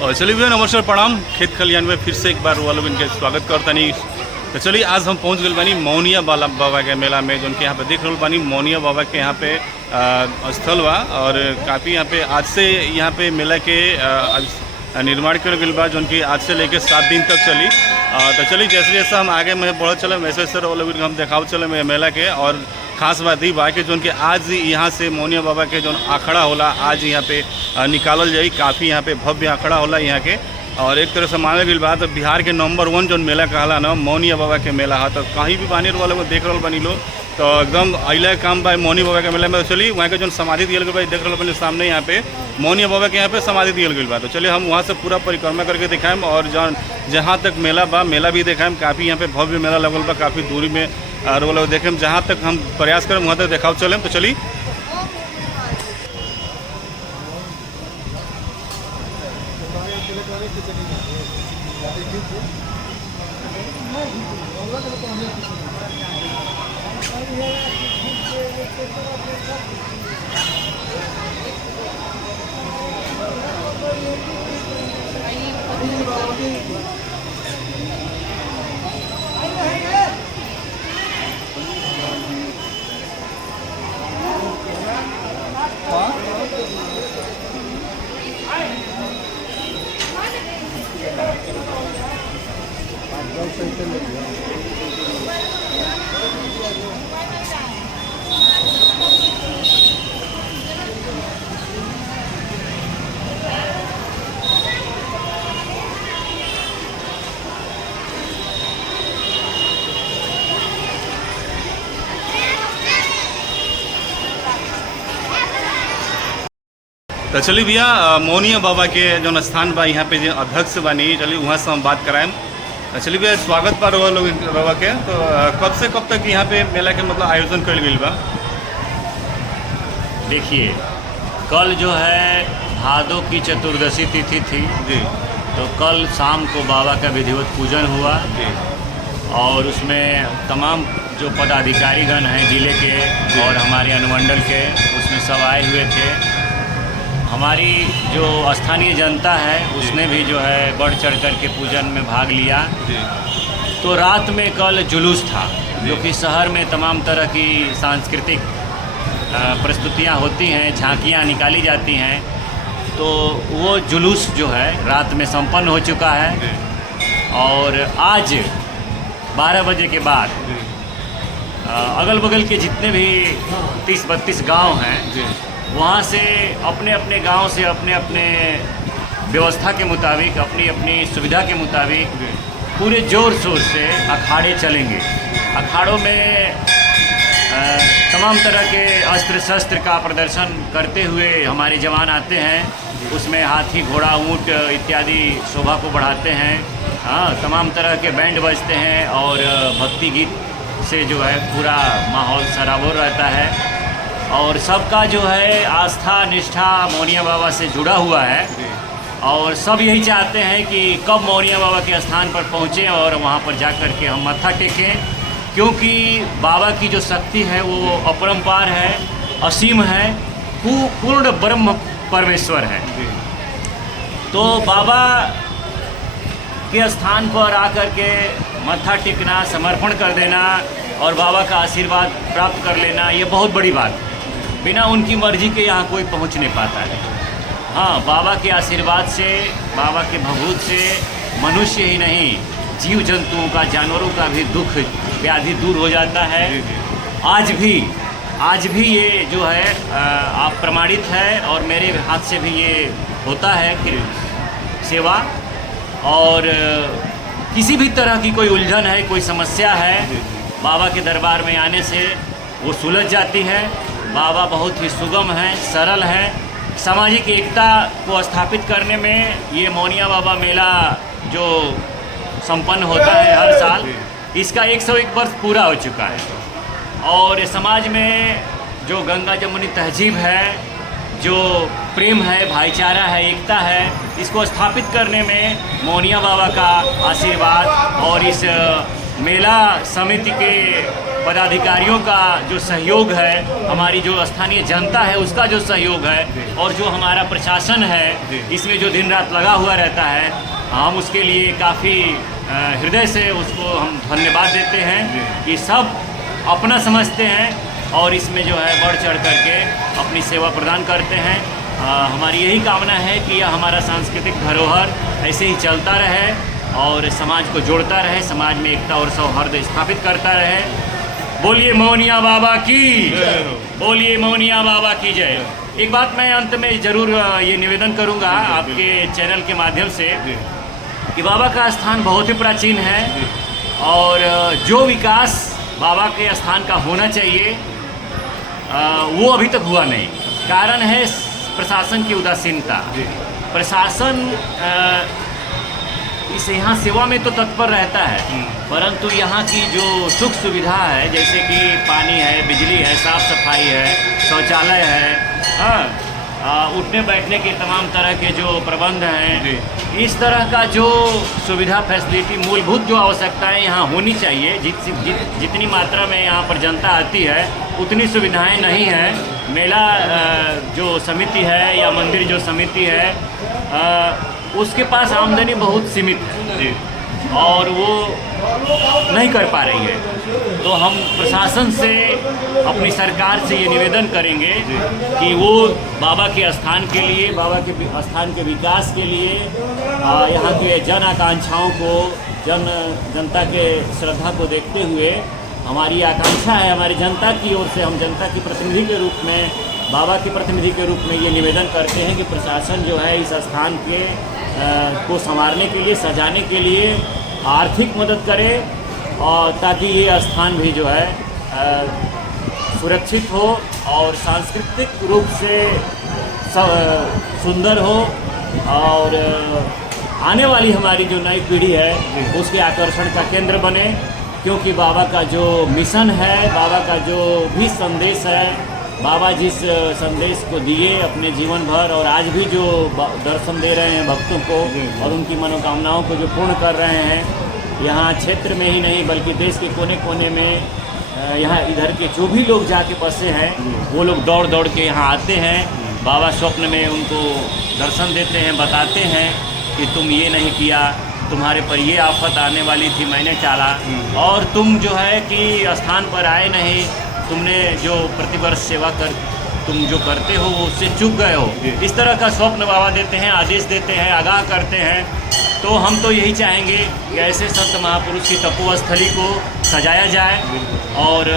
और चलिए भैया नमस्कार प्रणाम। खेत खलियान में फिर से एक बार रुआ लोग इनके स्वागत करता नहीं। तो चलिए आज हम पहुंच गए बानी मौनिया बाबा के मेला में, जो उनके यहाँ पे देख रहे बानी मौनिया बाबा के यहाँ पे स्थल बा। और काफ़ी यहाँ पे आज से यहाँ पे मेला के निर्माण कर गई बा, जो उनकी आज से लेके 7 दिन तक चली। तो चलिए जैसे जैसे हम आगे में बढ़ चले वैसे वैसे वो लोग हम दिखाओ चले मेला के। और खास बात ही बा कि जो उनके आज यहाँ से मौनिया बाबा के जो आखड़ा होला आज यहाँ पे निकालल जाई। काफ़ी यहाँ पे भव्य आखड़ा होला यहाँ के। और एक तरह से मानल गई बात बिहार के नंबर 1 जो मेला कहला ना मौनिया बाबा के मेला है। तो कहीं भी बानी वाले को देख रहा बनी लोग तो एकदम अला काम बा मौनी बाबा के मेला में। तो चलिए वहाँ के जो समाधि दियल गई देख रहा बनी सामने यहाँ पे मौनिया बाबा के यहाँ पे समाधि दियल गई बा। तो चलिए हम वहाँ से पूरा परिक्रमा करके दिखाएम और जहाँ तक मेला बा मेला भी दिखाएम। काफ़ी यहाँ पे भव्य मेला लगल बा, काफ़ी दूरी में और वो लोग देखें जहाँ तक हम प्रयास करें वहाँ तक दिखाओ चलें। तो चलिए तो चलिए भैया मौनिया बाबा के जो स्थान बा यहाँ पे जो अध्यक्ष बानी चलिए वहाँ से हम बात कराएं। चलिए भैया स्वागत पर हुआ लोग बाबा के। तो कब से कब तक यहाँ पे मेला के मतलब आयोजन कर गई बा? देखिए कल जो है भादों की चतुर्दशी तिथि थी जी। तो कल शाम को बाबा का विधिवत पूजन हुआ जी। और उसमें तमाम जो पदाधिकारीगण हैं जिले के और हमारे अनुमंडल के उसमें सब आए हुए थे। हमारी जो स्थानीय जनता है उसने भी जो है बढ़ चढ़ कर के पूजन में भाग लिया। तो रात में कल जुलूस था जो कि शहर में तमाम तरह की सांस्कृतिक प्रस्तुतियां होती हैं, झांकियां निकाली जाती हैं। तो वो जुलूस जो है रात में संपन्न हो चुका है और आज 12 बजे के बाद अगल बगल के जितने भी 30-32 गांव हैं वहाँ से अपने अपने गांव से अपने अपने व्यवस्था के मुताबिक अपनी अपनी सुविधा के मुताबिक पूरे ज़ोर शोर से अखाड़े चलेंगे। अखाड़ों में तमाम तरह के अस्त्र शस्त्र का प्रदर्शन करते हुए हमारे जवान आते हैं। उसमें हाथी घोड़ा ऊँट इत्यादि शोभा को बढ़ाते हैं। हाँ, तमाम तरह के बैंड बजते हैं और भक्ति गीत से जो है पूरा माहौल सराबोर रहता है। और सबका जो है आस्था निष्ठा मौनिया बाबा से जुड़ा हुआ है और सब यही चाहते हैं कि कब मौनिया बाबा के स्थान पर पहुँचें और वहाँ पर जा कर के हम मत्था टेकें, क्योंकि बाबा की जो शक्ति है वो अपरंपार है, असीम है, पूर्ण ब्रह्म परमेश्वर है। तो बाबा के स्थान पर आकर के मत्था टेकना, समर्पण कर देना और बाबा का आशीर्वाद प्राप्त कर लेना ये बहुत बड़ी बात है। बिना उनकी मर्जी के यहाँ कोई पहुँच नहीं पाता है। हाँ, बाबा के आशीर्वाद से, बाबा के भभूत से मनुष्य ही नहीं जीव जंतुओं का, जानवरों का भी दुख व्याधि दूर हो जाता है। आज भी ये जो है आप प्रमाणित है और मेरे हाथ से भी ये होता है कि सेवा। और किसी भी तरह की कोई उलझन है, कोई समस्या है, बाबा के दरबार में आने से वो सुलझ जाती है। बाबा बहुत ही सुगम है, सरल है। सामाजिक एकता को स्थापित करने में ये मौनिया बाबा मेला जो संपन्न होता है हर साल, इसका 101 वर्ष पूरा हो चुका है। और समाज में जो गंगा जमुनी तहजीब है, जो प्रेम है, भाईचारा है, एकता है, इसको स्थापित करने में मौनिया बाबा का आशीर्वाद और इस मेला समिति के पदाधिकारियों का जो सहयोग है, हमारी जो स्थानीय जनता है उसका जो सहयोग है, और जो हमारा प्रशासन है इसमें जो दिन रात लगा हुआ रहता है, हम उसके लिए काफ़ी हृदय से उसको हम धन्यवाद देते हैं कि सब अपना समझते हैं और इसमें जो है बढ़ चढ़ करके अपनी सेवा प्रदान करते हैं। हमारी यही कामना है कि यह हमारा सांस्कृतिक धरोहर ऐसे ही चलता रहे और समाज को जोड़ता रहे, समाज में एकता और सौहार्द स्थापित करता रहे। बोलिए मौनिया बाबा की, बोलिए मौनिया बाबा की जय। एक बात मैं अंत में ज़रूर ये निवेदन करूँगा आपके चैनल के माध्यम से कि बाबा का स्थान बहुत ही प्राचीन है और जो विकास बाबा के स्थान का होना चाहिए वो अभी तक हुआ नहीं। कारण है प्रशासन की उदासीनता। प्रशासन इस यहाँ सेवा में तो तत्पर रहता है, परंतु यहाँ की जो सुख सुविधा है, जैसे कि पानी है, बिजली है, साफ सफाई है, शौचालय है, उठने बैठने के तमाम तरह के जो प्रबंध हैं, इस तरह का जो सुविधा फैसिलिटी मूलभूत जो आवश्यकताएं यहाँ होनी चाहिए, जितनी मात्रा में यहाँ पर जनता आती है उतनी सुविधाएं नहीं हैं। मेला जो समिति है या मंदिर जो समिति है उसके पास आमदनी बहुत सीमित है और वो नहीं कर पा रही है। तो हम प्रशासन से, अपनी सरकार से ये निवेदन करेंगे कि वो बाबा के स्थान के लिए, बाबा के स्थान के विकास के लिए, यहाँ के जन आकांक्षाओं को, जनता के श्रद्धा को देखते हुए हमारी आकांक्षा है हमारी जनता की ओर से, हम जनता की प्रतिनिधि के रूप में, बाबा के प्रतिनिधि के रूप में ये निवेदन करते हैं कि प्रशासन जो है इस स्थान के को संवारने के लिए, सजाने के लिए आर्थिक मदद करे और ताकि ये स्थान भी जो है सुरक्षित हो और सांस्कृतिक रूप से सुंदर हो और आने वाली हमारी जो नई पीढ़ी है उसके आकर्षण का केंद्र बने। क्योंकि बाबा का जो मिशन है, बाबा का जो भी संदेश है, बाबा जिस संदेश को दिए अपने जीवन भर और आज भी जो दर्शन दे रहे हैं भक्तों को और उनकी मनोकामनाओं को जो पूर्ण कर रहे हैं, यहाँ क्षेत्र में ही नहीं बल्कि देश के कोने कोने में, यहाँ इधर के जो भी लोग जाके बसे हैं वो लोग दौड़ दौड़ के यहाँ आते हैं। बाबा स्वप्न में उनको दर्शन देते हैं, बताते हैं कि तुम ये नहीं किया, तुम्हारे पर ये आफत आने वाली थी, मैंने टाला, और तुम जो है कि स्थान पर आए नहीं, तुमने जो प्रतिवर्ष सेवा कर तुम जो करते हो वो उससे चूक गए हो। इस तरह का स्वप्न बाबा देते हैं, आदेश देते हैं, आगाह करते हैं। तो हम तो यही चाहेंगे कि ऐसे संत महापुरुष की तपोस्थली को सजाया जाए और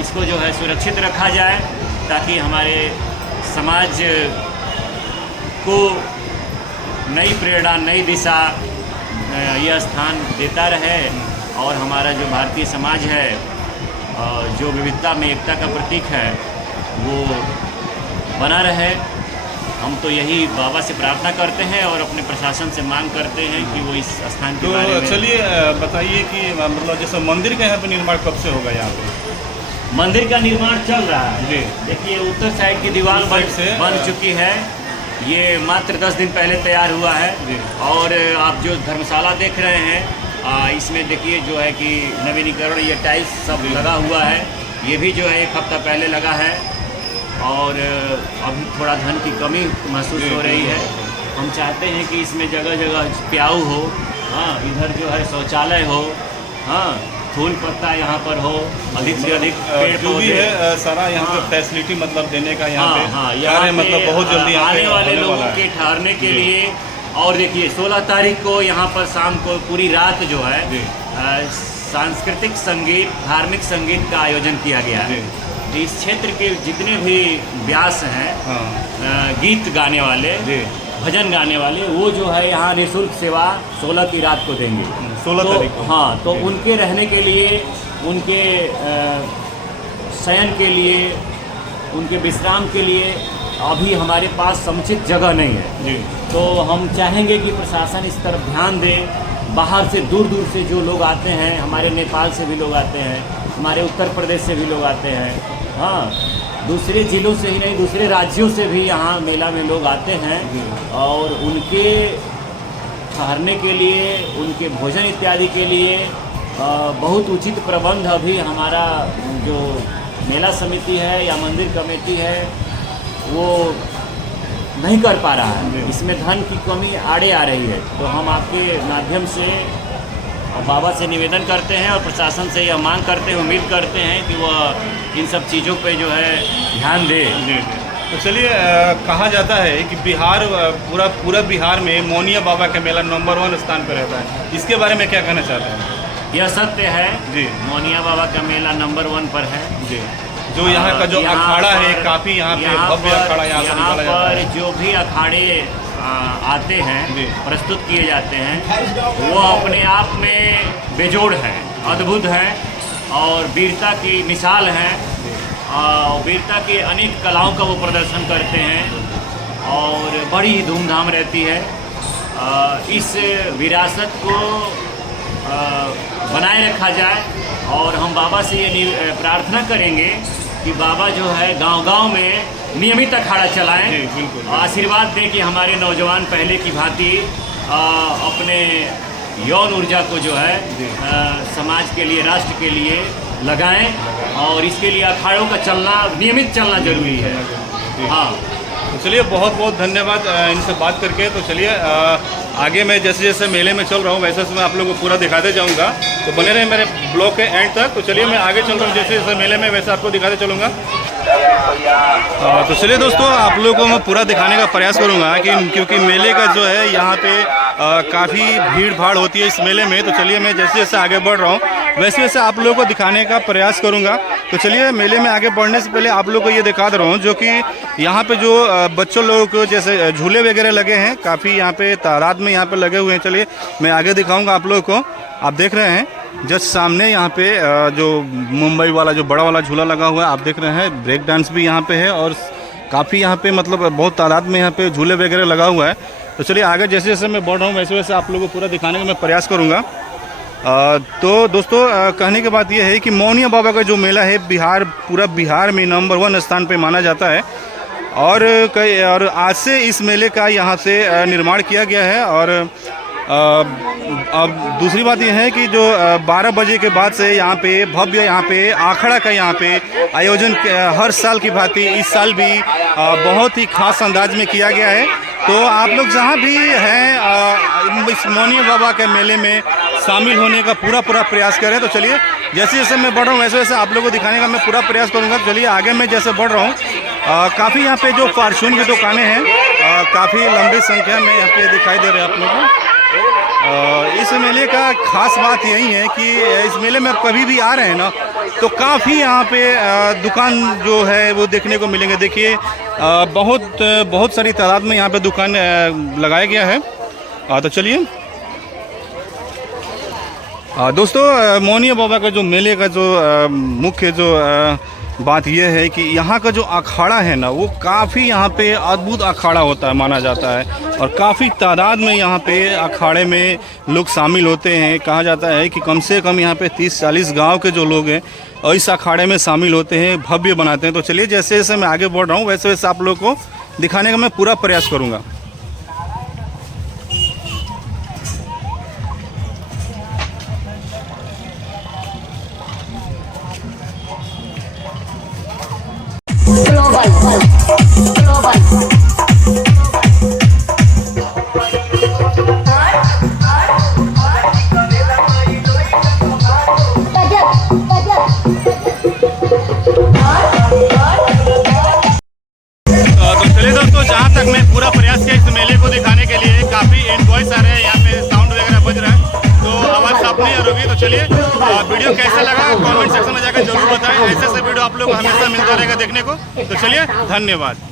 इसको जो है सुरक्षित रखा जाए ताकि हमारे समाज को नई प्रेरणा, नई दिशा यह स्थान देता रहे और हमारा जो भारतीय समाज है जो विविधता में एकता का प्रतीक है वो बना रहे। हम तो यही बाबा से प्रार्थना करते हैं और अपने प्रशासन से मांग करते हैं कि वो इस स्थान के बारे में। चलिए बताइए कि मतलब जैसे मंदिर का यहाँ पे निर्माण कब से होगा? यहाँ पे मंदिर का निर्माण चल रहा है जी। देखिए उत्तर साइड की दीवार बन चुकी है, ये मात्र 10 दिन पहले तैयार हुआ है और आप जो धर्मशाला देख रहे हैं इसमें देखिए जो है कि नवीनीकरण, ये टाइल्स सब लगा हुआ है, ये भी जो है 1 हफ्ता पहले लगा है और अभी थोड़ा धन की कमी महसूस हो रही है। हम चाहते हैं कि इसमें जगह जगह प्याऊ हो, हाँ, इधर जो है शौचालय हो, हाँ, फूल पत्ता यहाँ पर हो, अधिक से अधिक पेड़ जो भी है सारा यहाँ पे फैसिलिटी मतलब देने का यहाँ पे कार्य मतलब बहुत जल्दी आने वाले लोगों के ठहरने के लिए। और देखिए 16 तारीख को यहाँ पर शाम को पूरी रात जो है सांस्कृतिक संगीत, धार्मिक संगीत का आयोजन किया गया है। इस क्षेत्र के जितने भी व्यास हैं, गीत गाने वाले, भजन गाने वाले, वो जो है यहाँ निःशुल्क सेवा 16 की रात को देंगे। 16 तारीख को? हाँ, तो उनके रहने के लिए, उनके शयन के लिए, उनके विश्राम के लिए अभी हमारे पास समुचित जगह नहीं है जी। तो हम चाहेंगे कि प्रशासन इस तरफ ध्यान दे। बाहर से दूर दूर से जो लोग आते हैं, हमारे नेपाल से भी लोग आते हैं, हमारे उत्तर प्रदेश से भी लोग आते हैं, हाँ, दूसरे ज़िलों से ही नहीं दूसरे राज्यों से भी यहाँ मेला में लोग आते हैं और उनके ठहरने के लिए, उनके भोजन इत्यादि के लिए बहुत उचित प्रबंध अभी हमारा जो मेला समिति है या मंदिर कमेटी है वो नहीं कर पा रहा है। इसमें धन की कमी आड़े आ रही है। तो हम आपके माध्यम से बाबा से निवेदन करते हैं और प्रशासन से यह मांग करते हैं, उम्मीद करते हैं कि वह इन सब चीज़ों पे जो है ध्यान दे। तो चलिए, कहा जाता है कि बिहार पूरा बिहार में मौनिया बाबा का मेला नंबर 1 स्थान पर रहता है। इसके बारे में क्या कहना चाहते हैं? यह सत्य है जी। मौनिया बाबा का मेला नंबर 1 पर है जी। जो यहाँ का जो अखाड़ा है, काफ़ी यहाँ पे भव्य अखाड़ा यहाँ पर निकाला जाता है। जो भी अखाड़े आते हैं, प्रस्तुत किए जाते हैं, वो अपने आप में बेजोड़ है, अद्भुत है और वीरता की मिसाल है। वीरता की अनेक कलाओं का वो प्रदर्शन करते हैं और बड़ी ही धूमधाम रहती है। इस विरासत को बनाए रखा जाए और हम बाबा से ये प्रार्थना करेंगे कि बाबा जो है गांव-गांव में नियमित अखाड़ा चलाएं। बिल्कुल। आशीर्वाद दें कि हमारे नौजवान पहले की भांति अपने यौन ऊर्जा को जो है समाज के लिए, राष्ट्र के लिए लगाएं और इसके लिए अखाड़ों का चलना, नियमित चलना जरूरी है। हाँ, तो चलिए, बहुत बहुत धन्यवाद इनसे बात करके। तो चलिए, आगे मैं जैसे जैसे मेले में चल रहा हूँ वैसे मैं आप लोगों को पूरा दिखाते जाऊँगा, तो बने रहे मेरे ब्लॉग के एंड तक। तो चलिए, मैं आगे चल रहा हूँ जैसे जैसे मेले में, वैसे आपको दिखाते चलूँगा। तो चलिए दोस्तों, आप लोगों को मैं पूरा दिखाने का प्रयास करूँगा क्योंकि मेले का जो है यहाँ पे काफ़ी भीड़ भाड़ होती है इस मेले में। तो चलिए, मैं जैसे जैसे आगे बढ़ रहा हूँ वैसे वैसे आप लोगों को दिखाने का प्रयास करूँगा। तो चलिए, मेले में आगे बढ़ने से पहले आप लोगों को ये दिखा दे रहा हूँ, जो कि यहाँ पे जो बच्चों लोगों को जैसे झूले वगैरह लगे हैं, काफ़ी यहाँ पे तादाद में यहाँ पे लगे हुए हैं। चलिए, मैं आगे दिखाऊँगा आप लोगों को। आप देख रहे हैं जस्ट सामने यहाँ पे जो मुंबई वाला जो बड़ा वाला झूला लगा हुआ है, आप देख रहे हैं। ब्रेक डांस भी यहाँ पे है और काफ़ी यहाँ पे मतलब बहुत तादाद में यहाँ पे झूले वगैरह लगा हुआ है। तो चलिए, आगे जैसे जैसे मैं बढ़ रहा हूँ वैसे वैसे आप लोगों को पूरा दिखाने का मैं प्रयास करूँगा। तो दोस्तों, कहने की बात यह है कि मौनिया बाबा का जो मेला है पूरा बिहार में नंबर 1 स्थान पे माना जाता है और आज से इस मेले का यहाँ से निर्माण किया गया है। और अब दूसरी बात यह है कि जो 12 बजे के बाद से यहाँ पे भव्य यहाँ पे आखड़ा का यहाँ पे आयोजन हर साल की भांति इस साल भी बहुत ही खास अंदाज में किया गया है। तो आप लोग जहाँ भी हैं इस मौनिया बाबा के मेले में शामिल होने का पूरा प्रयास करें। तो चलिए, जैसे जैसे मैं बढ़ रहा हूँ वैसे वैसे आप लोगों को दिखाने का मैं पूरा प्रयास करूँगा। चलिए, आगे मैं जैसे बढ़ रहा हूँ काफ़ी यहाँ पे जो फार्चून की दुकानें हैं काफ़ी लंबी संख्या में यहाँ पे दिखाई दे रहे हैं आप लोगों को। इस मेले का खास बात यही है कि इस मेले में आप कभी भी आ रहे हैं ना, तो काफ़ी यहाँ पे दुकान जो है वो देखने को मिलेंगे। देखिए, बहुत सारी तादाद में यहाँ पे दुकान लगाया गया है। तो चलिए दोस्तों, मौनिया बाबा का जो मेले का जो मुख्य जो बात यह है कि यहाँ का जो अखाड़ा है ना, वो काफ़ी यहाँ पे अद्भुत अखाड़ा होता है, माना जाता है। और काफ़ी तादाद में यहाँ पे अखाड़े में लोग शामिल होते हैं। कहा जाता है कि कम से कम यहाँ पे 30-40 गांव के जो लोग हैं और इस अखाड़े में शामिल होते हैं, भव्य बनाते हैं। तो चलिए, जैसे जैसे मैं आगे बढ़ रहा हूँ वैसे वैसे आप लोग को दिखाने का मैं पूरा प्रयास करूँगा। चलिए दोस्तों, जहाँ तक मैं पूरा प्रयास किया इस मेले को दिखाने के लिए, काफ़ी एंजॉयस आ रहे हैं, यहाँ पे साउंड वगैरह बज रहा है, तो आवाज़ साफ नहीं आ रही। तो चलिए, वीडियो कैसा लगा कमेंट सेक्शन में जाकर जरूर बताएं। ऐसे वीडियो आप लोग को हमेशा मिलता रहेगा देखने को। तो चलिए, धन्यवाद।